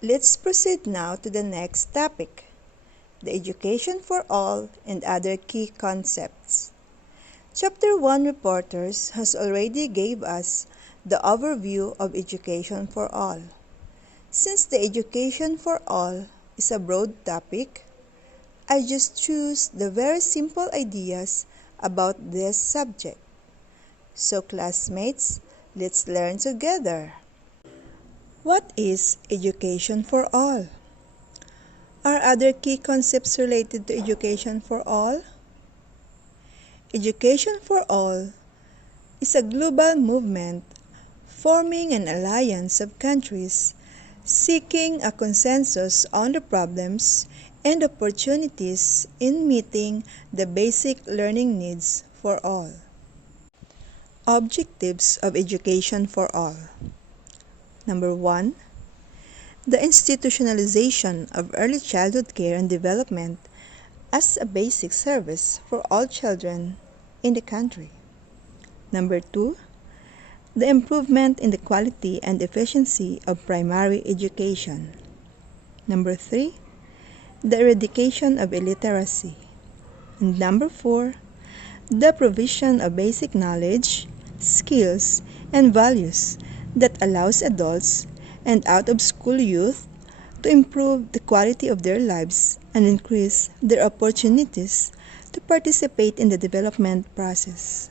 Let's proceed now to the next topic, the education for all and other key concepts. Chapter 1 Reporters has already gave us the overview of education for all. Since the education for all is a broad topic, I just choose the very simple ideas about this subject. So classmates, let's learn together. What is education for all? Are other key concepts related to education for all? Education for all is a global movement forming an alliance of countries seeking a consensus on the problems and opportunities in meeting the basic learning needs for all. Objectives of education for all. Number 1. The institutionalization of early childhood care and development as a basic service for all children in the country. Number 2. The improvement in the quality and efficiency of primary education. Number 3. The eradication of illiteracy. And number 4. The provision of basic knowledge, skills, and values that allows adults and out-of-school youth to improve the quality of their lives and increase their opportunities to participate in the development process.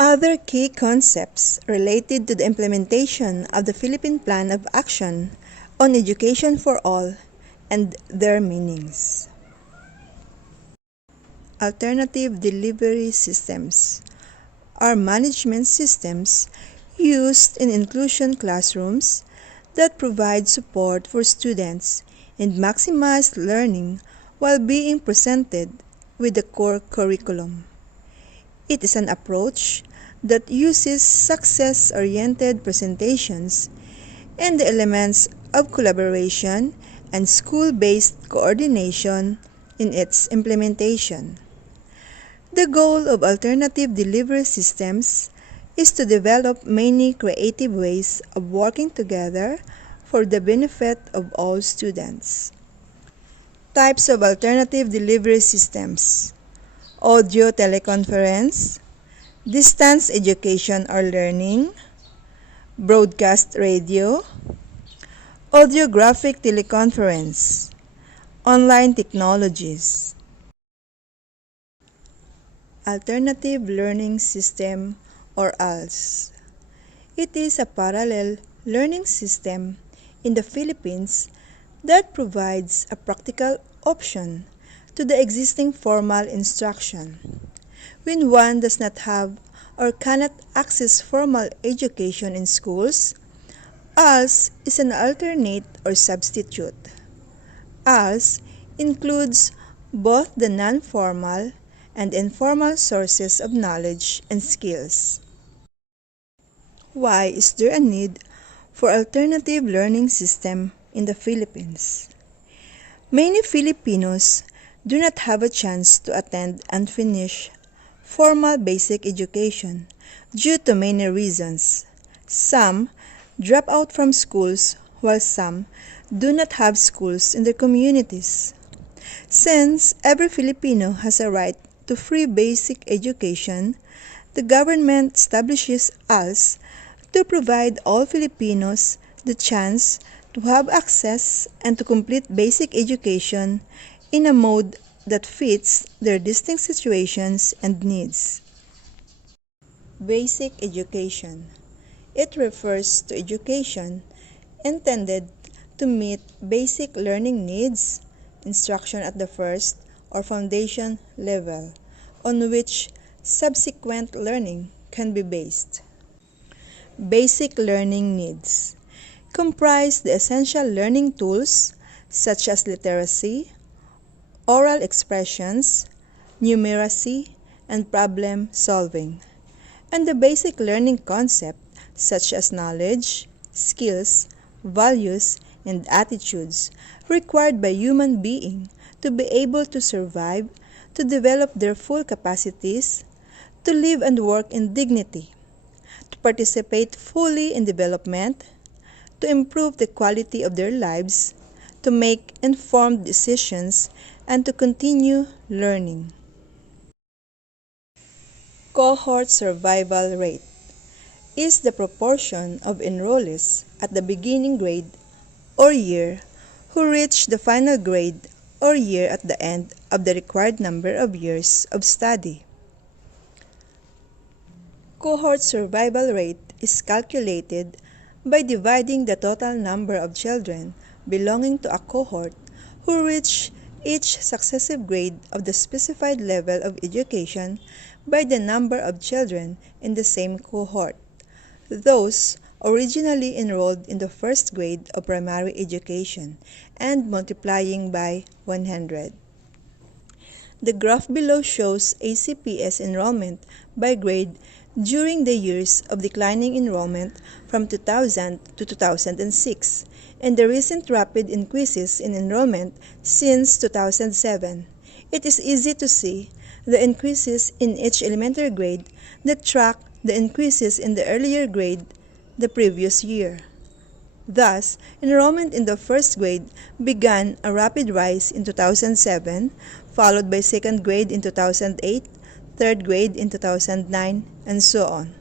Other key concepts related to the implementation of the Philippine Plan of Action on Education for All and their meanings. Alternative delivery systems are management systems used in inclusion classrooms that provide support for students and maximize learning while being presented with the core curriculum. It is an approach that uses success-oriented presentations and the elements of collaboration and school-based coordination in its implementation. The goal of alternative delivery systems is to develop many creative ways of working together for the benefit of all students. Types of alternative delivery systems: audio teleconference, distance education or learning, broadcast radio, audiographic teleconference, online technologies. Alternative Learning System or ALS. It is a parallel learning system in the Philippines that provides a practical option to the existing formal instruction. When one does not have or cannot access formal education in schools, ALS is an alternate or substitute. ALS includes both the non-formal and informal sources of knowledge and skills. Why is there a need for alternative learning system in the Philippines? Many Filipinos do not have a chance to attend and finish formal basic education due to many reasons. Some drop out from schools while some do not have schools in their communities. Since every Filipino has a right to free basic education, the government establishes ALS to provide all Filipinos the chance to have access and to complete basic education in a mode that fits their distinct situations and needs. Basic education. It refers to education intended to meet basic learning needs, instruction at the first or foundation level, on which subsequent learning can be based. Basic learning needs comprise the essential learning tools such as literacy, oral expressions, numeracy, and problem solving, and the basic learning concept such as knowledge, skills, values, and attitudes required by human being to be able to survive, to develop their full capacities, to live and work in dignity, to participate fully in development, to improve the quality of their lives, to make informed decisions, and to continue learning. Cohort survival rate is the proportion of enrollees at the beginning grade or year who reach the final grade or year at the end of the required number of years of study. Cohort survival rate is calculated by dividing the total number of children belonging to a cohort who reach each successive grade of the specified level of education by the number of children in the same cohort, those originally enrolled in the first grade of primary education, and multiplying by 100. The graph below shows ACPS enrollment by grade during the years of declining enrollment from 2000 to 2006, and the recent rapid increases in enrollment since 2007. It is easy to see the increases in each elementary grade that track the increases in the earlier grade the previous year. Thus, enrollment in the first grade began a rapid rise in 2007, followed by second grade in 2008, third grade in 2009, and so on.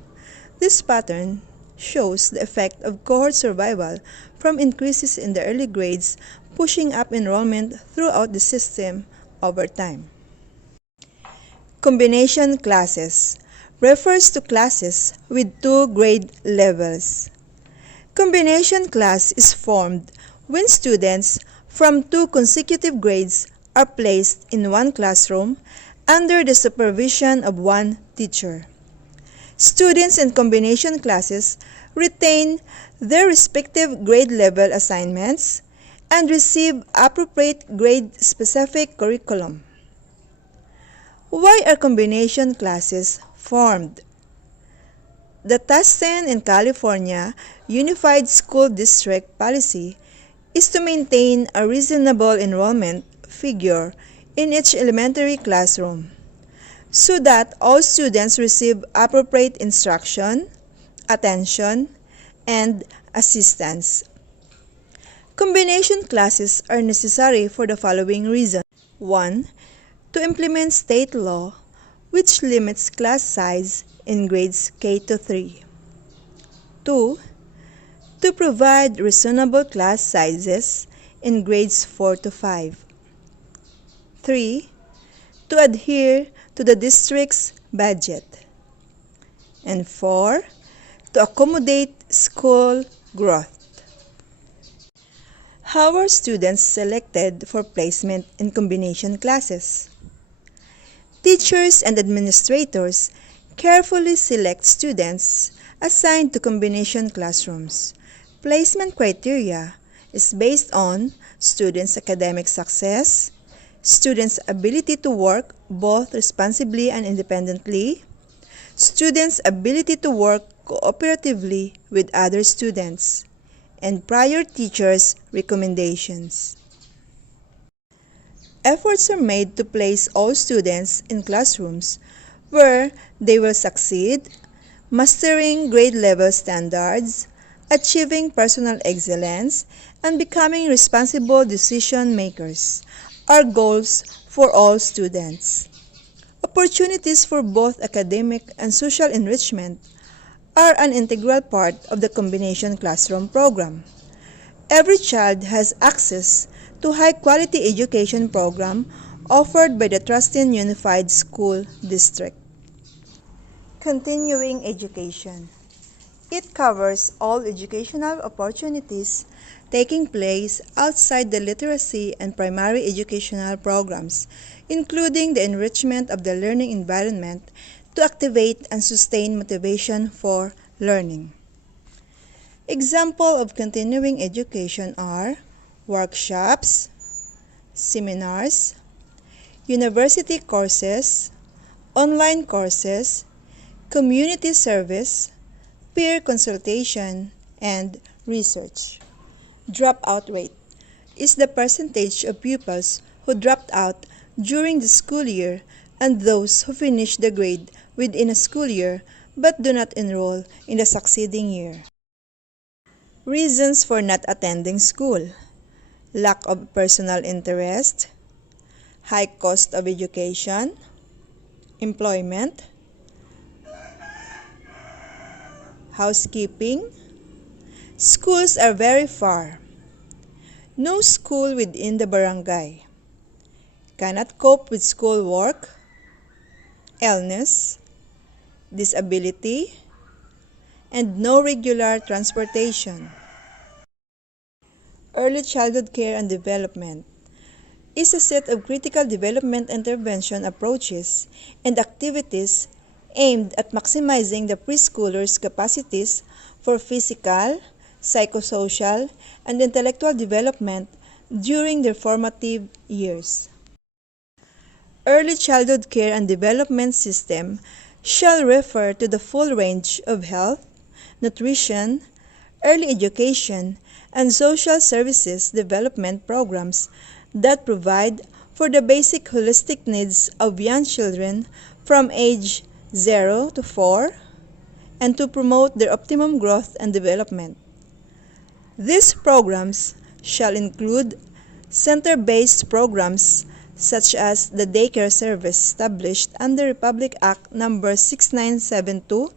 This pattern shows the effect of cohort survival from increases in the early grades pushing up enrollment throughout the system over time. Combination classes refers to classes with two grade levels. Combination class is formed when students from two consecutive grades are placed in one classroom under the supervision of one teacher. Students in combination classes retain their respective grade level assignments and receive appropriate grade-specific curriculum. Why are combination classes formed? The Tustin and California Unified School District policy is to maintain a reasonable enrollment figure in each elementary classroom so that all students receive appropriate instruction, attention, and assistance. Combination classes are necessary for the following reasons. 1. To implement state law which limits class size in grades K to 3. 2. To provide reasonable class sizes in grades 4 to 5. 3. To adhere to the district's budget. And 4. To accommodate school growth. How are students selected for placement in combination classes? Teachers and administrators carefully select students assigned to combination classrooms. Placement criteria is based on students' academic success, students' ability to work both responsibly and independently, students' ability to work cooperatively with other students, and prior teachers' recommendations. Efforts are made to place all students in classrooms where they will succeed, mastering grade level standards, achieving personal excellence, and becoming responsible decision makers are goals for all students. Opportunities for both academic and social enrichment are an integral part of the combination classroom program. Every child has access to high-quality education program offered by the Tustin Unified School District. Continuing education. It covers all educational opportunities taking place outside the literacy and primary educational programs, including the enrichment of the learning environment to activate and sustain motivation for learning. Examples of continuing education are workshops, seminars, university courses, online courses, community service, peer consultation, and research. Dropout rate is the percentage of pupils who dropped out during the school year and those who finish the grade within a school year but do not enroll in the succeeding year. Reasons for not attending school: lack of personal interest, high cost of education, employment, housekeeping. Schools are very far. No school within the barangay. Cannot cope with schoolwork, illness, disability, and no regular transportation. Early childhood care and development is a set of critical development intervention approaches and activities aimed at maximizing the preschoolers' capacities for physical, psychosocial, and intellectual development during their formative years. Early childhood care and development system shall refer to the full range of health, nutrition, early education, and social services development programs that provide for the basic holistic needs of young children from age 0 to 4 and to promote their optimum growth and development. These programs shall include center-based programs such as the daycare service established under Republic Act No. 6972,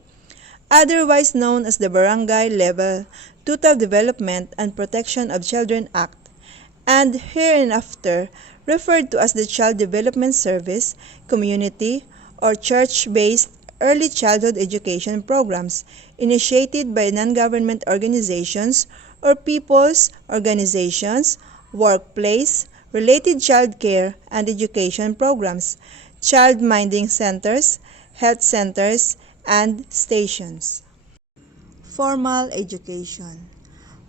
otherwise known as the Barangay Level Total Development and Protection of Children Act, and hereinafter referred to as the Child Development Service, community, or church-based early childhood education programs initiated by non-government organizations or people's organizations, workplace, related child care and education programs, child minding centers, health centers, and stations. Formal education.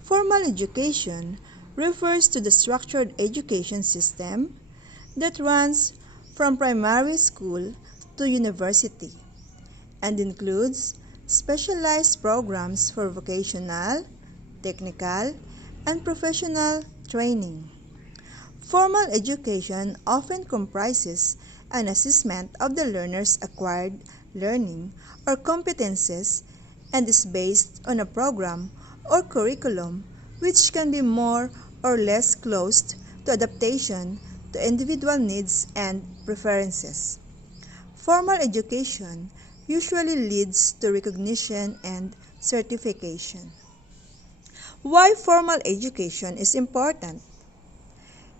Formal education refers to the structured education system that runs from primary school to university and includes specialized programs for vocational, technical, and professional training. Formal education often comprises an assessment of the learner's acquired learning or competences and is based on a program or curriculum which can be more or less close to adaptation to individual needs and preferences. Formal education usually leads to recognition and certification. Why formal education is important?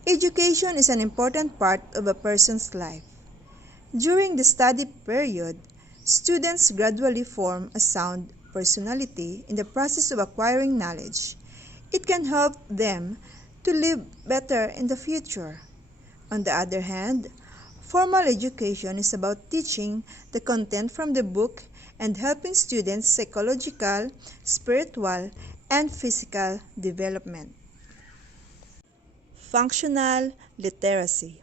Education is an important part of a person's life. During the study period, students gradually form a sound personality in the process of acquiring knowledge. It can help them to live better in the future. On the other hand, formal education is about teaching the content from the book and helping students' psychological, spiritual, and physical development. Functional literacy.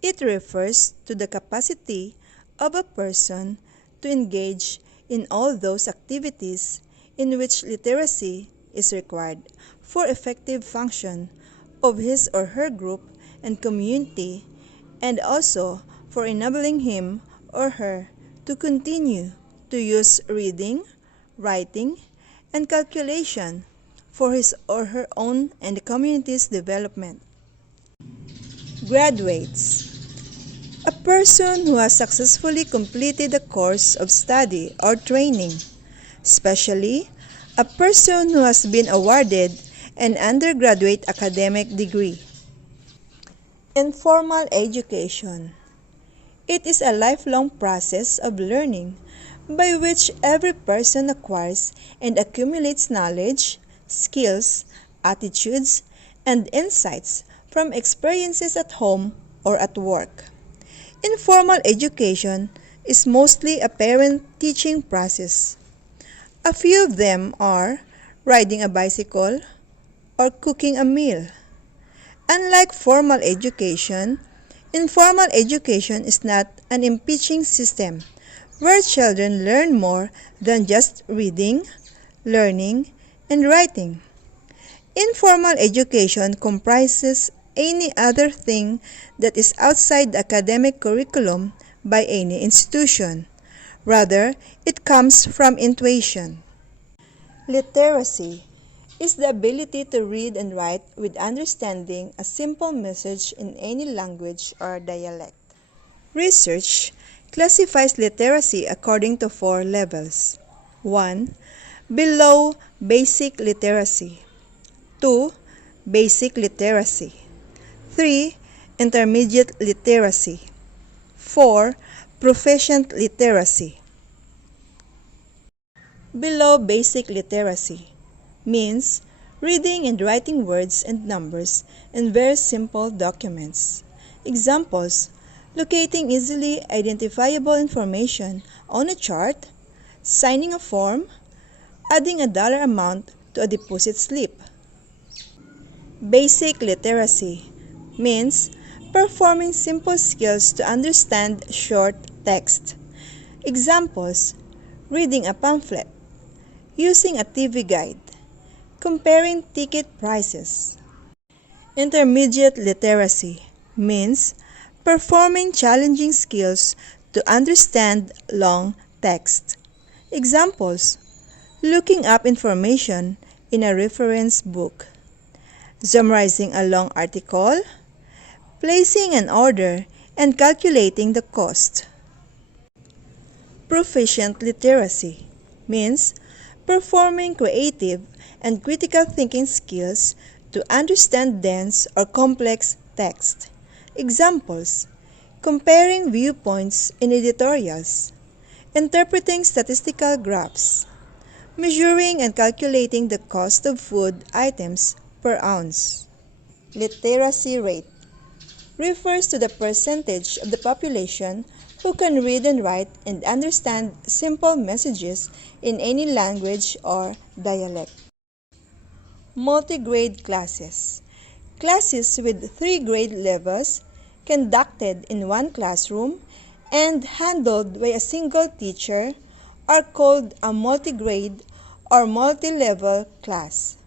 It refers to the capacity of a person to engage in all those activities in which literacy is required for effective function of his or her group and community, and also for enabling him or her to continue to use reading, writing, and calculation for his or her own and the community's development. Graduates. A person who has successfully completed a course of study or training, especially a person who has been awarded an undergraduate academic degree. Informal education. It is a lifelong process of learning by which every person acquires and accumulates knowledge, skills, attitudes, and insights from experiences at home or at work. Informal education is mostly a parent-teaching process. A few of them are riding a bicycle or cooking a meal. Unlike formal education, informal education is not an impeaching system where children learn more than just reading, learning, and writing. Informal education comprises any other thing that is outside the academic curriculum by any institution. Rather, it comes from intuition. Literacy. is the ability to read and write with understanding a simple message in any language or dialect. Research classifies literacy according to 4 levels. 1. Below basic literacy. 2. Basic literacy. 3. Intermediate literacy. 4. Proficient literacy. Below basic literacy means reading and writing words and numbers in very simple documents. Examples: locating easily identifiable information on a chart, signing a form, adding a dollar amount to a deposit slip. Basic literacy means performing simple skills to understand short text. Examples: reading a pamphlet, using a TV guide, comparing ticket prices. Intermediate literacy means performing challenging skills to understand long text. Examples: looking up information in a reference book, summarizing a long article, placing an order, and calculating the cost. Proficient literacy means performing creative and critical thinking skills to understand dense or complex text. Examples: comparing viewpoints in editorials, interpreting statistical graphs, measuring and calculating the cost of food items per ounce. Literacy rate refers to the percentage of the population who can read and write and understand simple messages in any language or dialect. Multi-grade classes. Classes with 3 grade levels conducted in one classroom and handled by a single teacher are called a multi-grade or multi-level class.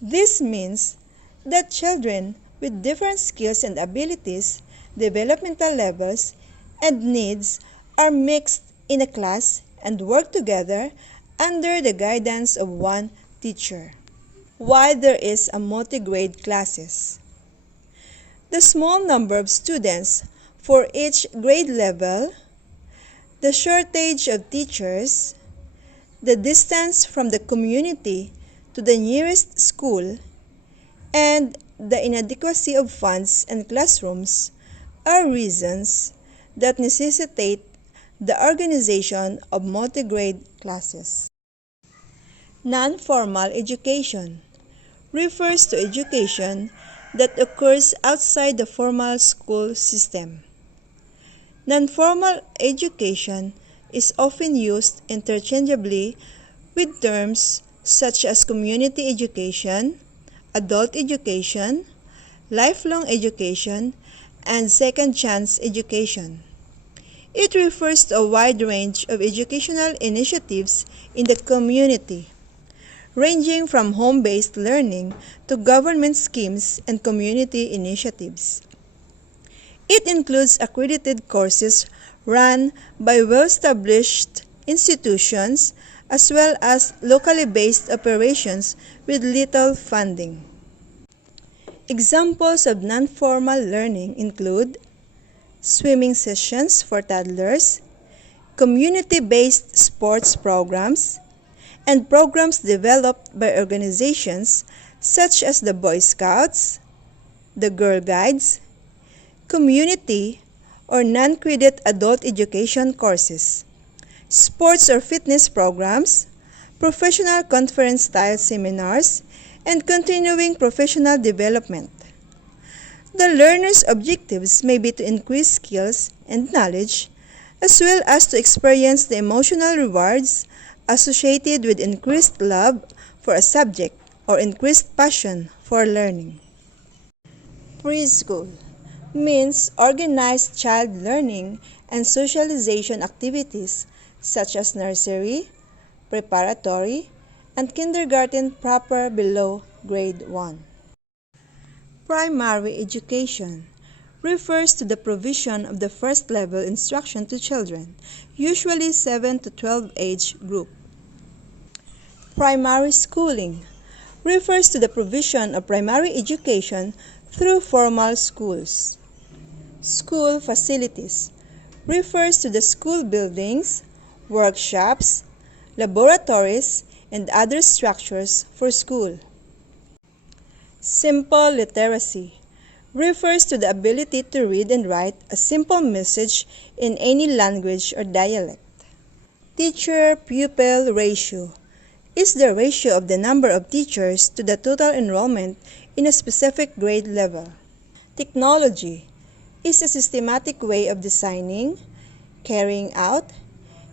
This means that children with different skills and abilities, developmental levels, and needs are mixed in a class and work together under the guidance of one teacher. Why there is a multi-grade classes? The small number of students for each grade level, the shortage of teachers, the distance from the community to the nearest school, and the inadequacy of funds and classrooms are reasons that necessitate the organization of multi-grade classes. Non-formal education refers to education that occurs outside the formal school system. Non-formal education is often used interchangeably with terms such as community education, adult education, lifelong education, and second chance education. It refers to a wide range of educational initiatives in the community, ranging from home-based learning to government schemes and community initiatives. It includes accredited courses run by well-established institutions as well as locally based operations with little funding. Examples of non-formal learning include swimming sessions for toddlers, community-based sports programs, and programs developed by organizations such as the Boy Scouts, the Girl Guides, community or non-credit adult education courses, sports or fitness programs, professional conference-style seminars, and continuing professional development. The learner's objectives may be to increase skills and knowledge, as well as to experience the emotional rewards associated with increased love for a subject or increased passion for learning. Preschool means organized child learning and socialization activities such as nursery, preparatory, and kindergarten proper below grade 1. Primary education refers to the provision of the first level instruction to children, usually 7 to 12 age group. Primary schooling refers to the provision of primary education through formal schools. School facilities refers to the school buildings, workshops, laboratories, and other structures for school. Simple literacy refers to the ability to read and write a simple message in any language or dialect. Teacher-pupil ratio is the ratio of the number of teachers to the total enrollment in a specific grade level. Technology is a systematic way of designing, carrying out,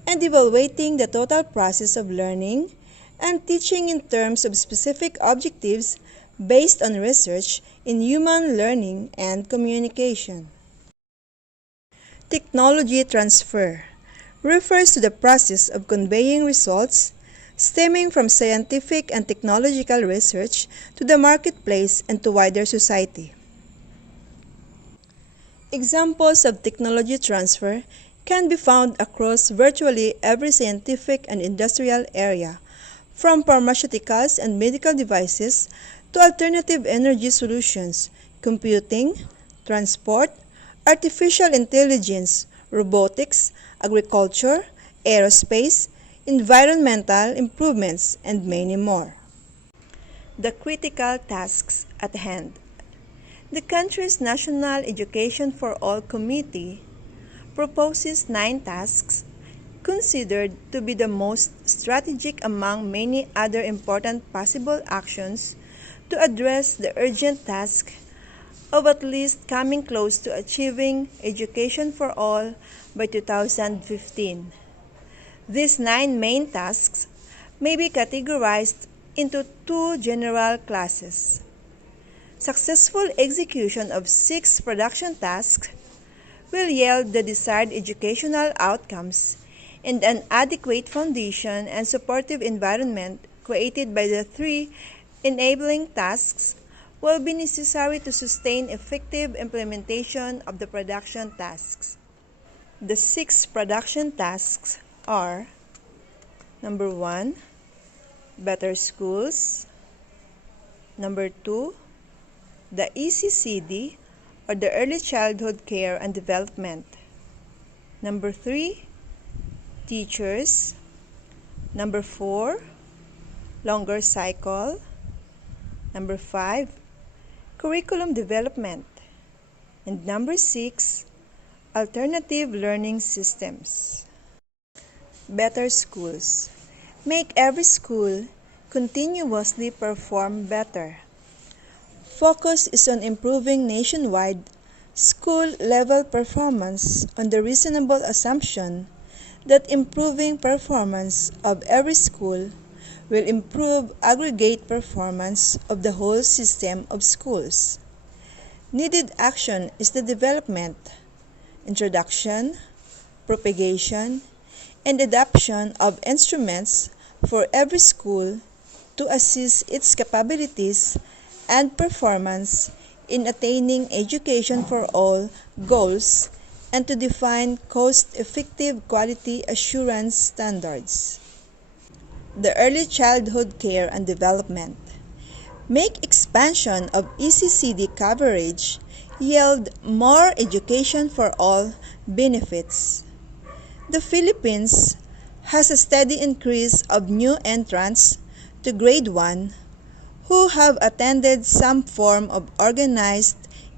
and evaluating the total process of learning and teaching in terms of specific objectives based on research in human learning and communication. Technology transfer refers to the process of conveying results stemming from scientific and technological research to the marketplace and to wider society. Examples of technology transfer can be found across virtually every scientific and industrial area, from pharmaceuticals and medical devices to alternative energy solutions, computing, transport, artificial intelligence, robotics, agriculture, aerospace, environmental improvements, and many more. The critical tasks at hand. The country's National Education for All Committee proposes 9 tasks considered to be the most strategic among many other important possible actions to address the urgent task of at least coming close to achieving education for all by 2015. These 9 main tasks may be categorized into 2 general classes. Successful execution of 6 production tasks will yield the desired educational outcomes, and an adequate foundation and supportive environment created by the 3 enabling tasks will be necessary to sustain effective implementation of the production tasks. The 6 production tasks are: number 1, better schools; number 2, the ECCD, or the Early Childhood Care and Development; number 3, teachers; number 4, longer cycle; number 5, curriculum development; and number 6, alternative learning systems. Better schools. Make every school continuously perform better. Focus is on improving nationwide school-level performance on the reasonable assumption that improving performance of every school will improve aggregate performance of the whole system of schools. Needed action is the development, introduction, propagation, and adoption of instruments for every school to assist its capabilities and performance in attaining education for all goals and to define cost-effective quality assurance standards. The early childhood care and development. Make expansion of ECCD coverage yield more education for all benefits. The Philippines has a steady increase of new entrants to grade 1 who have attended some form of organized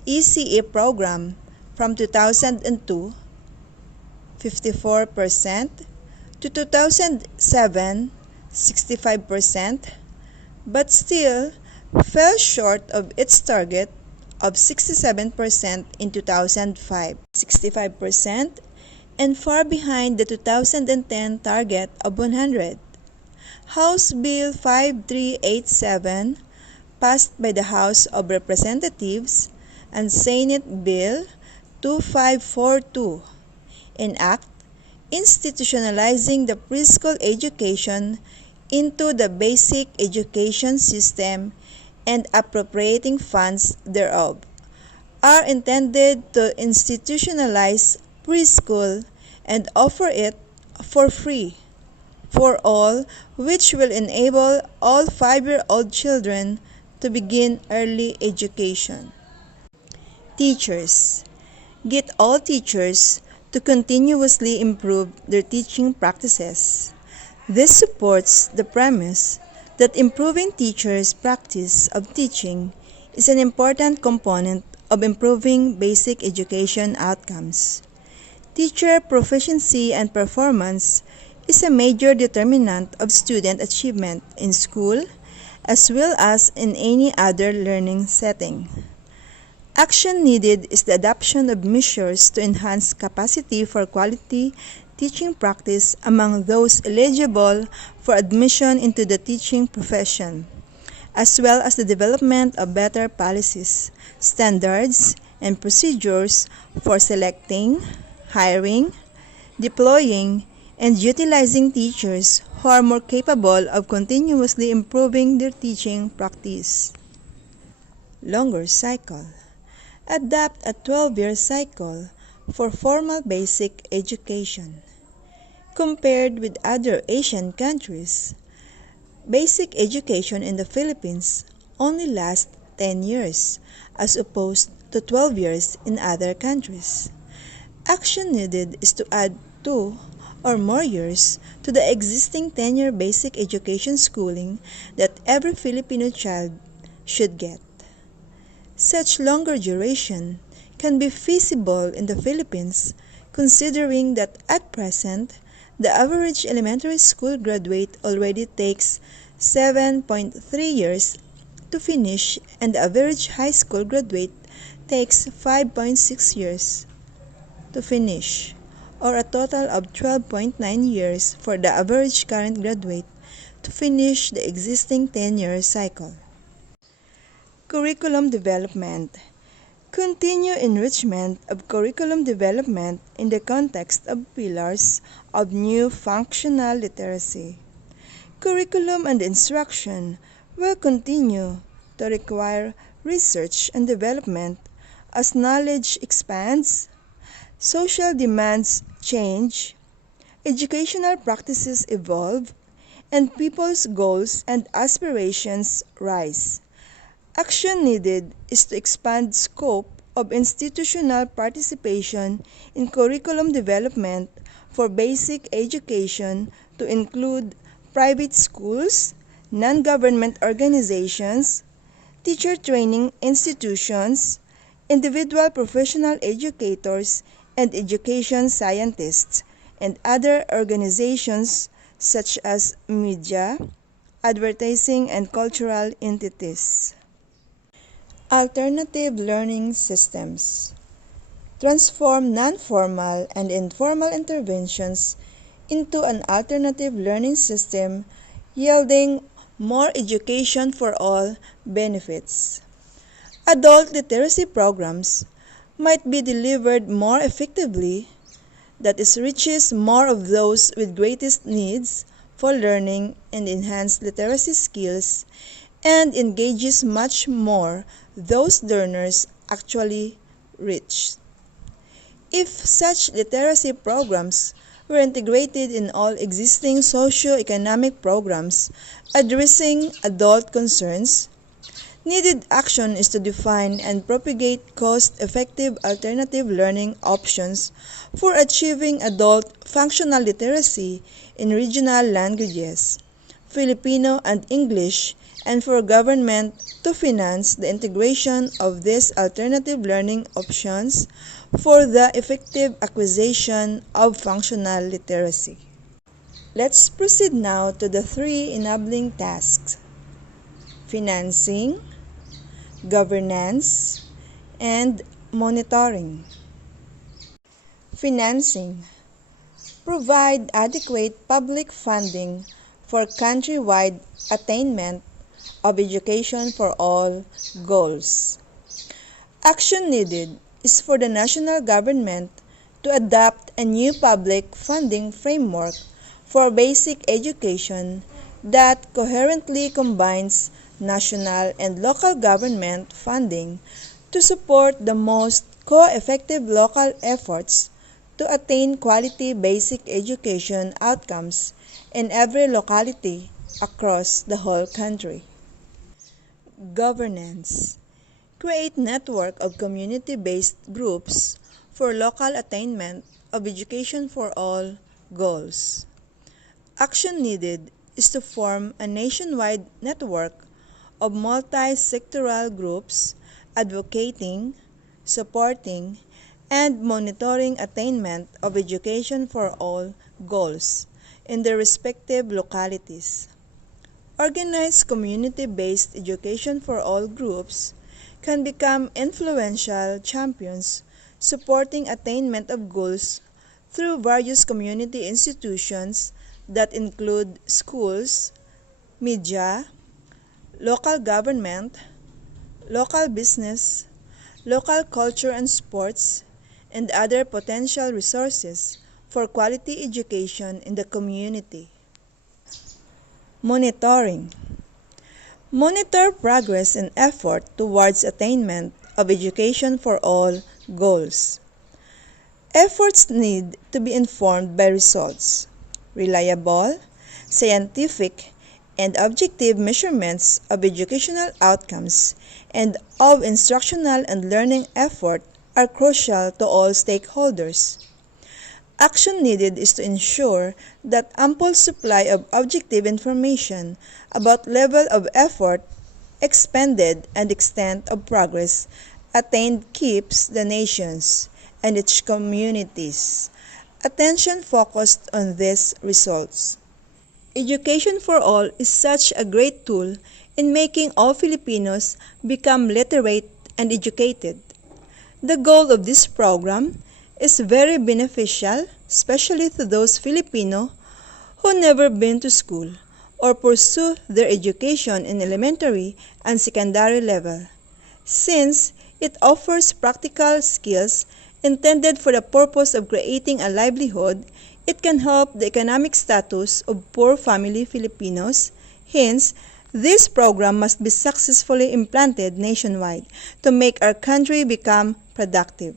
ECE program from 2002, 54%, to 2007, 65%, but still fell short of its target of 67% in 2005, 65%, and far behind the 2010 target of 100. House Bill 5387, passed by the House of Representatives, and Senate Bill 2542, an act institutionalizing the preschool education into the basic education system and appropriating funds thereof, are intended to institutionalize preschool and offer it for free for all, which will enable all 5-year-old children to begin early education. Teachers. Get all teachers to continuously improve their teaching practices. This supports the premise that improving teachers' practice of teaching is an important component of improving basic education outcomes. Teacher proficiency and performance is a major determinant of student achievement in school as well as in any other learning setting. Action needed is the adoption of measures to enhance capacity for quality teaching practice among those eligible for admission into the teaching profession, as well as the development of better policies, standards, and procedures for selecting, hiring, deploying, and utilizing teachers who are more capable of continuously improving their teaching practice. Longer cycle. Adopt a 12-year cycle for formal basic education. Compared with other Asian countries, basic education in the Philippines only lasts 10 years as opposed to 12 years in other countries. Action needed is to add 2 or more years to the existing 10-year basic education schooling that every Filipino child should get. Such longer duration can be feasible in the Philippines considering that at present, the average elementary school graduate already takes 7.3 years to finish and the average high school graduate takes 5.6 years to finish, or a total of 12.9 years for the average current graduate to finish the existing 10-year cycle. Curriculum development. Continue enrichment of curriculum development in the context of pillars of new functional literacy. Curriculum and instruction will continue to require research and development as knowledge expands, social demands change, educational practices evolve, and people's goals and aspirations rise. Action needed is to expand scope of institutional participation in curriculum development for basic education to include private schools, non-government organizations, teacher training institutions, individual professional educators, and education scientists, and other organizations such as media, advertising, and cultural entities. Alternative learning systems. Transform non-formal and informal interventions into an alternative learning system yielding more education for all benefits. Adult literacy programs might be delivered more effectively, that is, reaches more of those with greatest needs for learning and enhanced literacy skills, and engages much more those learners actually reach. If such literacy programs were integrated in all existing socio-economic programs addressing adult concerns, needed action is to define and propagate cost-effective alternative learning options for achieving adult functional literacy in regional languages, Filipino and English, and for government to finance the integration of these alternative learning options for the effective acquisition of functional literacy. Let's proceed now to the 3 enabling tasks: financing, governance, and monitoring. Financing. Provide adequate public funding for countrywide attainment of education for all goals. Action needed is for the national government to adopt a new public funding framework for basic education that coherently combines national and local government funding to support the most co-effective local efforts to attain quality basic education outcomes in every locality across the whole country. Governance. Create network of community-based groups for local attainment of education for all goals. Action needed is to form a nationwide network of multi-sectoral groups advocating, supporting, and monitoring attainment of education for all goals in their respective localities. Organized community-based education for all groups can become influential champions supporting attainment of goals through various community institutions that include schools, media, local government, local business, local culture and sports, and other potential resources for quality education in the community. Monitoring. Monitor progress and effort towards attainment of education for all goals. Efforts need to be informed by results. Reliable, scientific, and objective measurements of educational outcomes and of instructional and learning effort are crucial to all stakeholders. Action needed is to ensure that ample supply of objective information about level of effort expended and extent of progress attained keeps the nations and its communities' attention focused on these results. Education for all is such a great tool in making all Filipinos become literate and educated. The goal of this program is very beneficial, especially to those Filipino who never been to school or pursue their education in elementary and secondary level, since it offers practical skills intended for the purpose of creating a livelihood. It can help the economic status of poor family Filipinos. Hence, this program must be successfully implanted nationwide to make our country become productive.